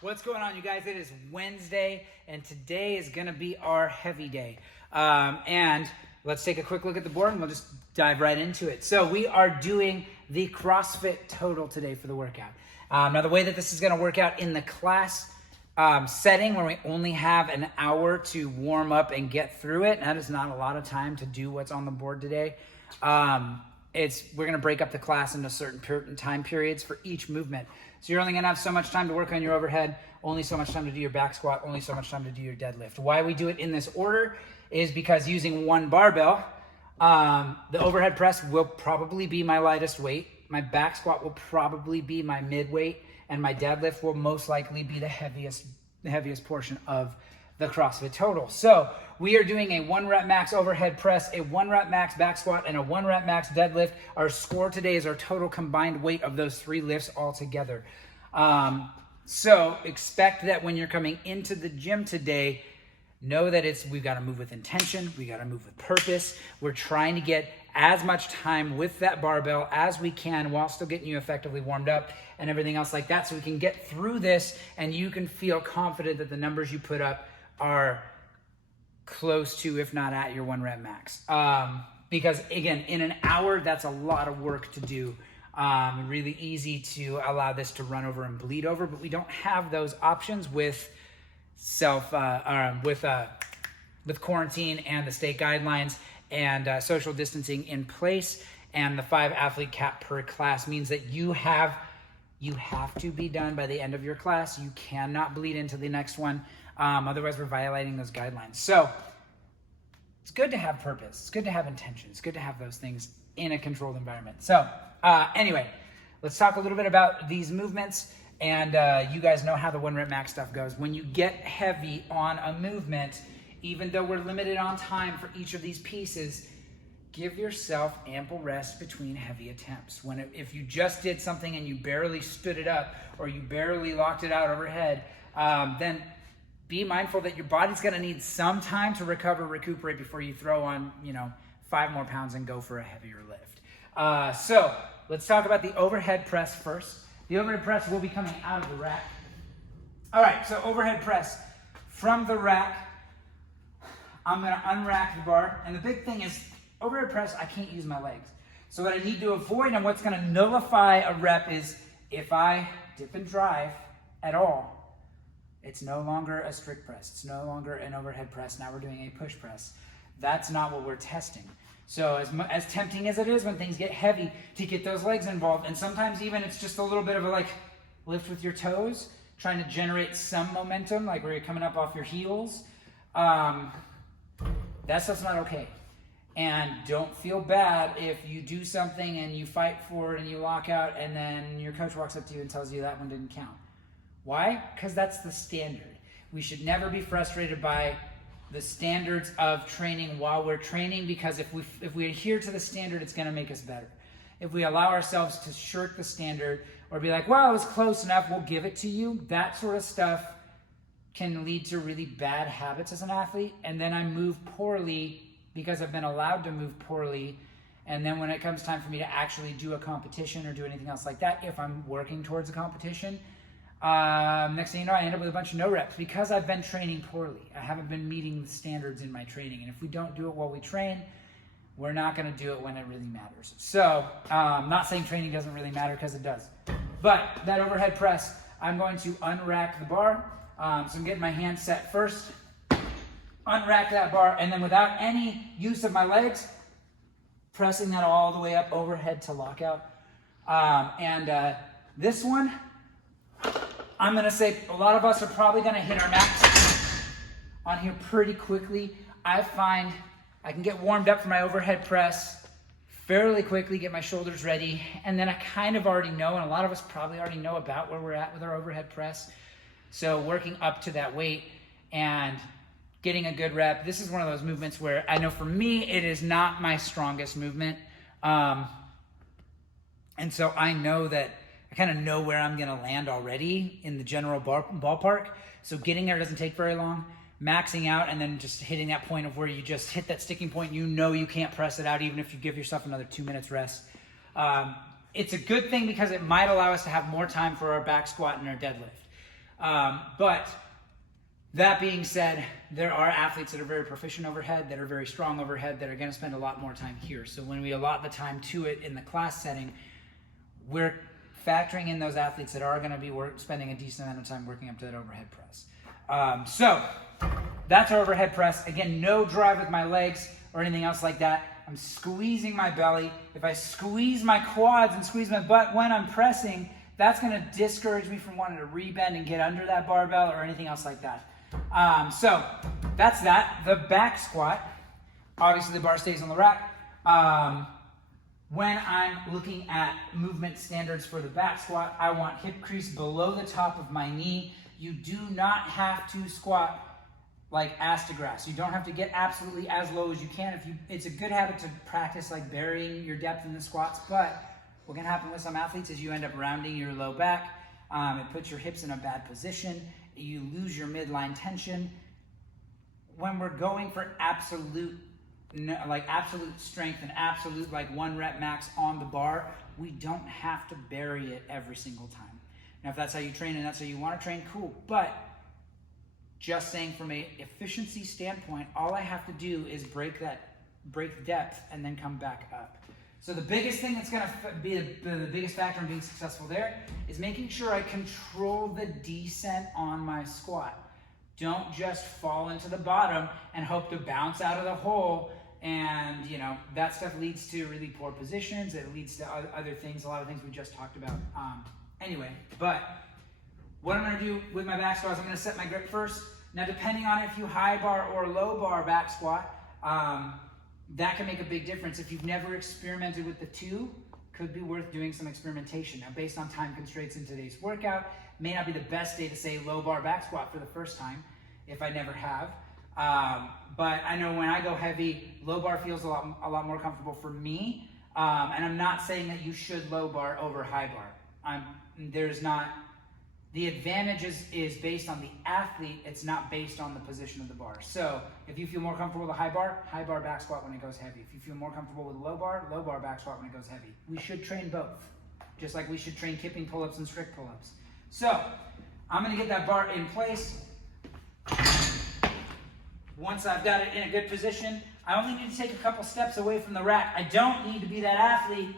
What's going on, you guys? It is Wednesday, and today is going to be our heavy day. And let's take a quick look at the board, and we'll just dive right into it. So we are doing the CrossFit Total today for the workout. Now, the way that this is going to work out in the class setting, where we only have an hour to warm up and get through it, that is not a lot of time to do what's on the board today. We're going to break up the class into certain time periods for each movement. So you're only going to have so much time to work on your overhead, only so much time to do your back squat, only so much time to do your deadlift. Why we do it in this order is because using one barbell, the overhead press will probably be my lightest weight, my back squat will probably be my mid weight, and my deadlift will most likely be the heaviest portion of the CrossFit Total. So we are doing a 1 rep max overhead press, a 1 rep max back squat, and a 1 rep max deadlift. Our score today is our total combined weight of those 3 lifts all together. So expect that when you're coming into the gym today, know that we've got to move with intention, we got to move with purpose. We're trying to get as much time with that barbell as we can while still getting you effectively warmed up and everything else like that, so we can get through this and you can feel confident that the numbers you put up are close to, if not at, your 1 rep max. Because again, in an hour, that's a lot of work to do. Really easy to allow this to run over and bleed over, but we don't have those options with with quarantine and the state guidelines and social distancing in place, and the 5 athlete cap per class means that you have to be done by the end of your class. You cannot bleed into the next one. Otherwise, we're violating those guidelines. So it's good to have purpose. It's good to have intention. It's good to have those things in a controlled environment. So anyway, let's talk a little bit about these movements. And you guys know how the 1 rep max stuff goes. When you get heavy on a movement, even though we're limited on time for each of these pieces, give yourself ample rest between heavy attempts. If you just did something and you barely stood it up or you barely locked it out overhead, then be mindful that your body's going to need some time to recuperate before you throw on, 5 more pounds and go for a heavier lift. So let's talk about the overhead press first. The overhead press will be coming out of the rack. All right, so overhead press from the rack. I'm going to unrack the bar. And the big thing is, overhead press, I can't use my legs. So what I need to avoid and what's going to nullify a rep is if I dip and drive at all, it's no longer a strict press. It's no longer an overhead press. Now we're doing a push press. That's not what we're testing. So as tempting as it is when things get heavy to get those legs involved, and sometimes even it's just a little bit of a lift with your toes, trying to generate some momentum, like where you're coming up off your heels. That stuff's not okay. And don't feel bad if you do something and you fight for it and you lock out and then your coach walks up to you and tells you that one didn't count. Why? Because that's the standard. We should never be frustrated by the standards of training while we're training, because if we adhere to the standard, it's going to make us better. If we allow ourselves to shirk the standard or be like, well, it was close enough, we'll give it to you, that sort of stuff can lead to really bad habits as an athlete. And then I move poorly because I've been allowed to move poorly. And then when it comes time for me to actually do a competition or do anything else like that, if I'm working towards a competition, next thing you know, I end up with a bunch of no reps because I've been training poorly. I haven't been meeting the standards in my training. And if we don't do it while we train, we're not going to do it when it really matters. So I'm not saying training doesn't really matter, because it does. But that overhead press, I'm going to unrack the bar. So I'm getting my hands set first, unrack that bar, and then without any use of my legs, pressing that all the way up overhead to lockout. This one, I'm going to say a lot of us are probably going to hit our max on here pretty quickly. I find I can get warmed up for my overhead press fairly quickly, get my shoulders ready, and then I kind of already know, and a lot of us probably already know about where we're at with our overhead press. So working up to that weight and getting a good rep. This is one of those movements where I know for me, it is not my strongest movement. And so I know that I kind of know where I'm going to land already in the general ballpark. So getting there doesn't take very long. Maxing out and then just hitting that point of where you just hit that sticking point, you know you can't press it out even if you give yourself another 2 minutes rest. It's a good thing because it might allow us to have more time for our back squat and our deadlift. But that being said, there are athletes that are very proficient overhead, that are very strong overhead, that are going to spend a lot more time here. So when we allot the time to it in the class setting, we're factoring in those athletes that are going to be spending a decent amount of time working up to that overhead press. So that's our overhead press. Again, no drive with my legs or anything else like that. I'm squeezing my belly. If I squeeze my quads and squeeze my butt when I'm pressing, that's going to discourage me from wanting to rebend and get under that barbell or anything else like that. So that's that. The back squat, obviously the bar stays on the rack. When I'm looking at movement standards for the back squat, I want hip crease below the top of my knee. You do not have to squat like ass to grass. You don't have to get absolutely as low as you can. It's a good habit to practice like burying your depth in the squats, but what can happen with some athletes is you end up rounding your low back. It puts your hips in a bad position. You lose your midline tension. When we're going for absolute strength and absolute like 1 rep max on the bar, we don't have to bury it every single time. Now, if that's how you train and that's how you want to train, cool. But just saying from an efficiency standpoint, all I have to do is break depth and then come back up. So the biggest thing that's going to be the biggest factor in being successful there is making sure I control the descent on my squat. Don't just fall into the bottom and hope to bounce out of the hole. And, you know, that stuff leads to really poor positions. It leads to other things, a lot of things we just talked about. Anyway, but what I'm going to do with my back squat is I'm going to set my grip first. Now, depending on if you high bar or low bar back squat, that can make a big difference. If you've never experimented with the two, could be worth doing some experimentation. Now, based on time constraints in today's workout, may not be the best day to say low bar back squat for the first time, if I never have. But I know when I go heavy, low bar feels a lot more comfortable for me. And I'm not saying that you should low bar over high bar. The advantage is based on the athlete. It's not based on the position of the bar. So if you feel more comfortable with a high bar back squat when it goes heavy. If you feel more comfortable with low bar back squat when it goes heavy. We should train both, just like we should train kipping pull-ups and strict pull-ups. So I'm going to get that bar in place. Once I've got it in a good position, I only need to take a couple steps away from the rack. I don't need to be that athlete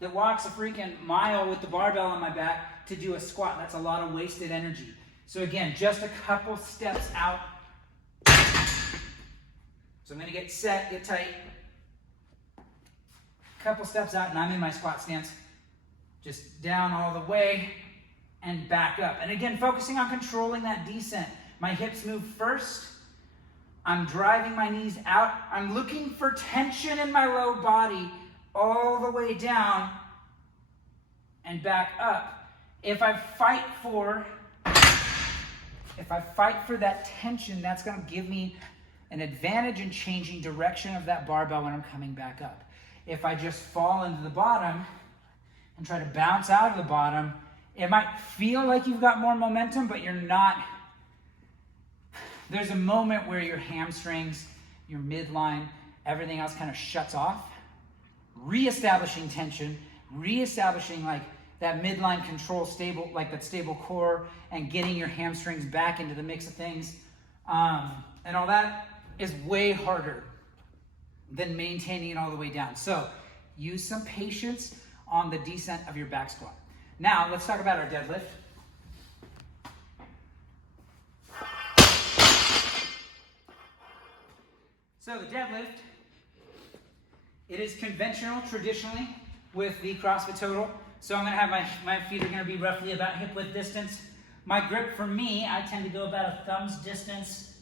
that walks a freaking mile with the barbell on my back to do a squat. That's a lot of wasted energy. So again, just a couple steps out. So I'm going to get set, get tight. Couple steps out, and I'm in my squat stance. Just down all the way and back up. And again, focusing on controlling that descent. My hips move first. I'm driving my knees out. I'm looking for tension in my low body all the way down and back up. If I fight for that tension, that's going to give me an advantage in changing direction of that barbell when I'm coming back up. If I just fall into the bottom and try to bounce out of the bottom, it might feel like you've got more momentum, but you're not. There's a moment where your hamstrings, your midline, everything else kind of shuts off. Reestablishing tension, reestablishing like that midline control stable, like that stable core, and getting your hamstrings back into the mix of things. And all that is way harder than maintaining it all the way down. So use some patience on the descent of your back squat. Now let's talk about our deadlift. So the deadlift, it is conventional traditionally with the CrossFit Total. So I'm going to have my feet are going to be roughly about hip width distance. My grip for me, I tend to go about a thumb's distance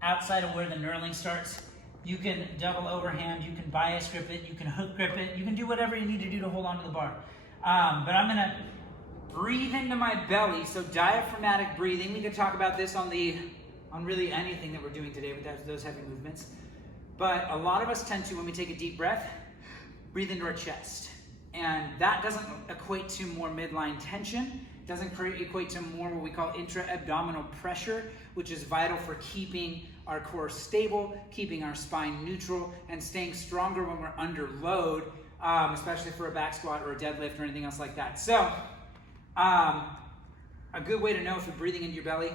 outside of where the knurling starts. You can double overhand, you can bias grip it, you can hook grip it, you can do whatever you need to do to hold on to the bar. But I'm going to breathe into my belly, so diaphragmatic breathing. We could talk about this on really anything that we're doing today with those heavy movements. But a lot of us tend to, when we take a deep breath, breathe into our chest. And that doesn't equate to more midline tension. It doesn't equate to more what we call intra-abdominal pressure, which is vital for keeping our core stable, keeping our spine neutral, and staying stronger when we're under load, especially for a back squat or a deadlift or anything else like that. So, a good way to know if you're breathing into your belly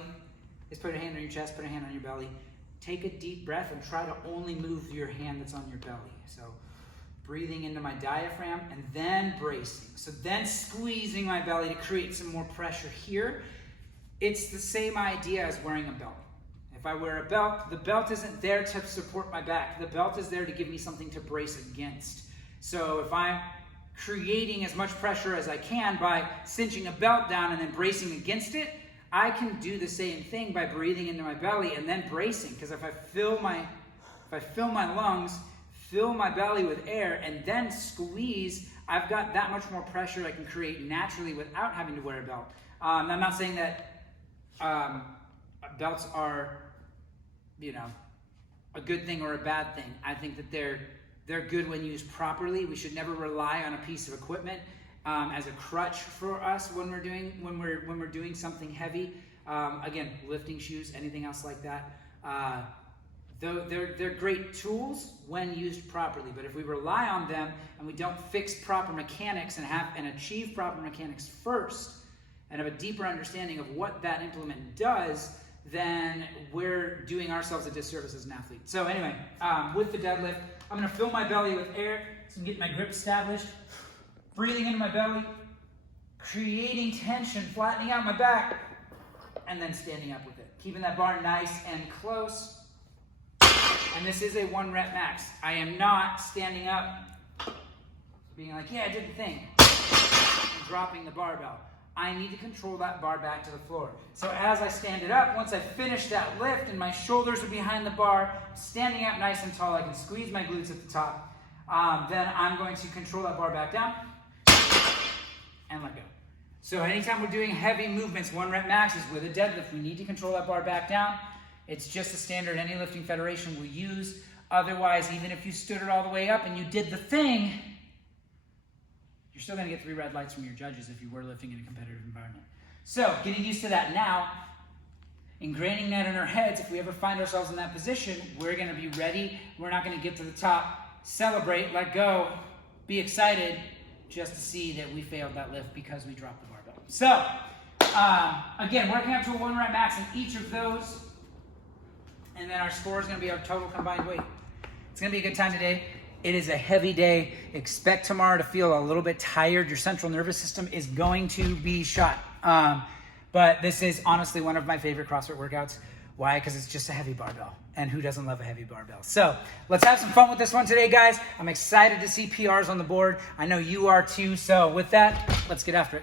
is put a hand on your chest, put a hand on your belly. Take a deep breath and try to only move your hand that's on your belly. So breathing into my diaphragm and then bracing. So then squeezing my belly to create some more pressure here. It's the same idea as wearing a belt. If I wear a belt, the belt isn't there to support my back. The belt is there to give me something to brace against. So if I'm creating as much pressure as I can by cinching a belt down and then bracing against it, I can do the same thing by breathing into my belly and then bracing. Because if I fill my lungs, fill my belly with air, and then squeeze, I've got that much more pressure I can create naturally without having to wear a belt. I'm not saying that belts are, a good thing or a bad thing. I think that they're good when used properly. We should never rely on a piece of equipment as a crutch for us when we're doing something heavy. Again, lifting shoes, anything else like that. They're great tools when used properly, but if we rely on them and we don't fix proper mechanics and achieve proper mechanics first, and have a deeper understanding of what that implement does, then we're doing ourselves a disservice as an athlete. So anyway, with the deadlift, I'm going to fill my belly with air, so I'm getting my grip established, breathing into my belly, creating tension, flattening out my back, and then standing up with it. Keeping that bar nice and close. And this is a 1 rep max. I am not standing up, being like, yeah, I did the thing, and dropping the barbell. I need to control that bar back to the floor. So as I stand it up, once I finish that lift and my shoulders are behind the bar, standing up nice and tall, I can squeeze my glutes at the top. Then I'm going to control that bar back down and let go. So anytime we're doing heavy movements, 1 rep maxes with a deadlift, we need to control that bar back down. It's just a standard any lifting federation will use. Otherwise, even if you stood it all the way up and you did the thing, you're still going to get 3 red lights from your judges if you were lifting in a competitive environment. So getting used to that now, ingraining that in our heads, if we ever find ourselves in that position, we're going to be ready. We're not going to get to the top, celebrate, let go, be excited, just to see that we failed that lift because we dropped the barbell. So again, working up to a 1 rep max in each of those, and then our score is going to be our total combined weight. It's going to be a good time today. It is a heavy day. Expect tomorrow to feel a little bit tired. Your central nervous system is going to be shot. But this is honestly one of my favorite CrossFit workouts. Why? Because it's just a heavy barbell. And who doesn't love a heavy barbell? So let's have some fun with this one today, guys. I'm excited to see PRs on the board. I know you are too. So with that, let's get after it.